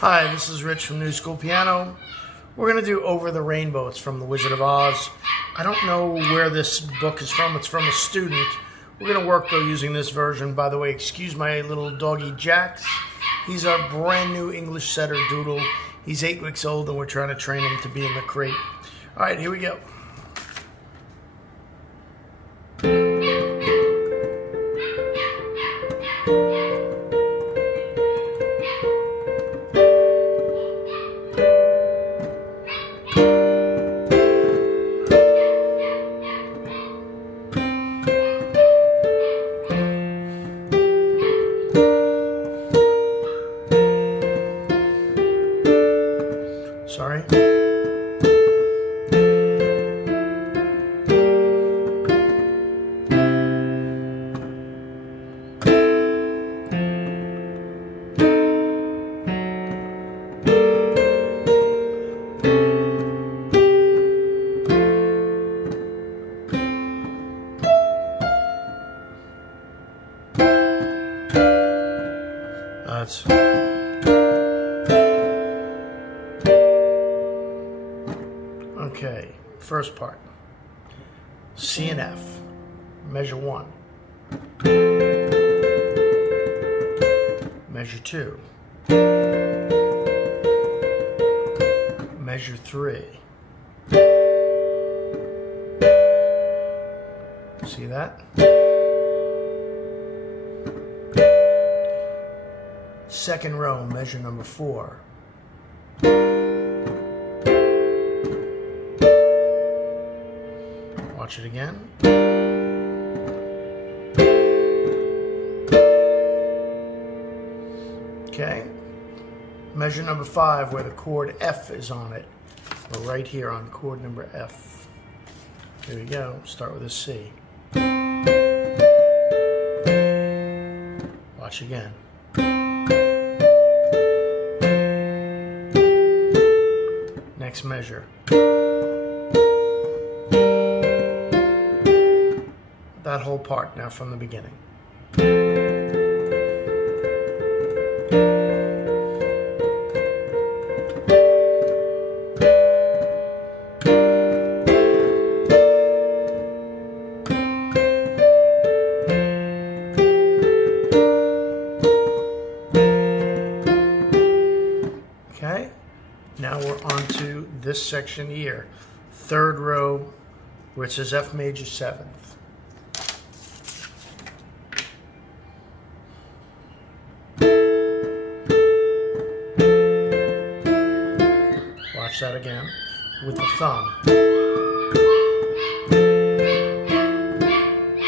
Hi, this is Rich from Newschoolpiano. We're going to do Over the Rainbow. It's from The Wizard of Oz. I don't know where this book is from. It's from a student. We're going to work, though, using this version. By the way, excuse my little doggy Jax. He's our brand new English setter doodle. He's 8 weeks old, and we're trying to train him to be in the crate. All right, here we go. Sorry. That's okay. First part. C and F. Measure 1. Measure 2. Measure 3. See that? Second row, measure number 4. Watch it again. Okay. Measure number 5, where the chord F is on it. We're right here on chord number F. Here we go. Start with a C. Watch again. Next measure. That whole part now from the beginning. Okay, now we're on to this section here. Third row, where it says F major 7th. Watch that again with the thumb.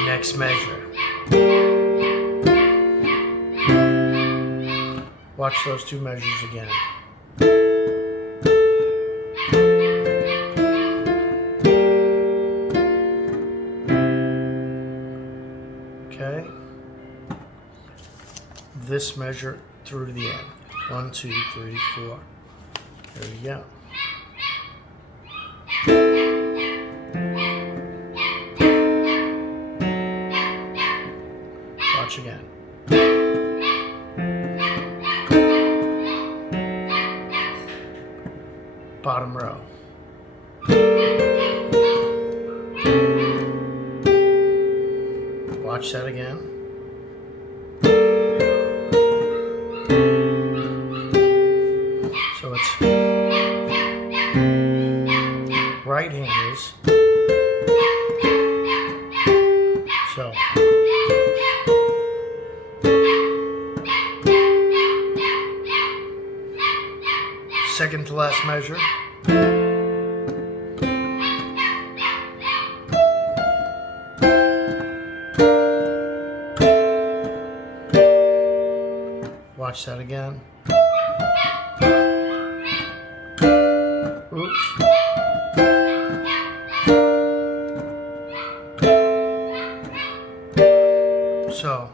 Next measure. Watch those two measures again. Okay. This measure through to the end. 1, 2, 3, 4. There we go. Watch again. Bottom row. Watch that again. So it's right hand is. So second to last measure. Watch that again. Oops. So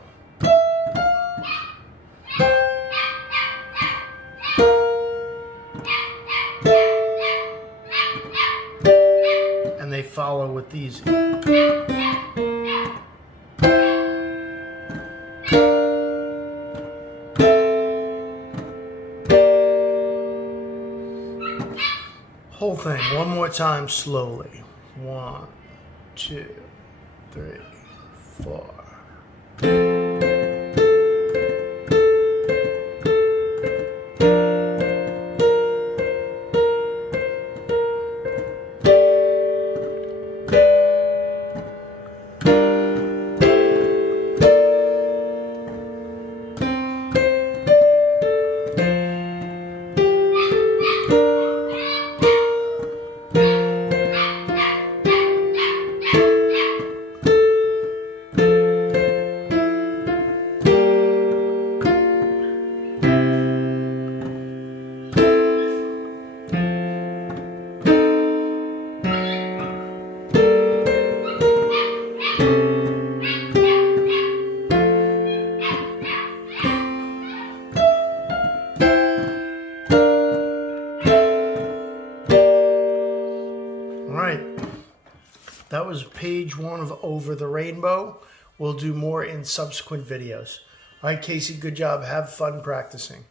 and they follow with these. Whole thing, one more time slowly. 1, 2, 3, 4. That was page 1 of Over the Rainbow. We'll do more in subsequent videos. All right, Casey, good job. Have fun practicing.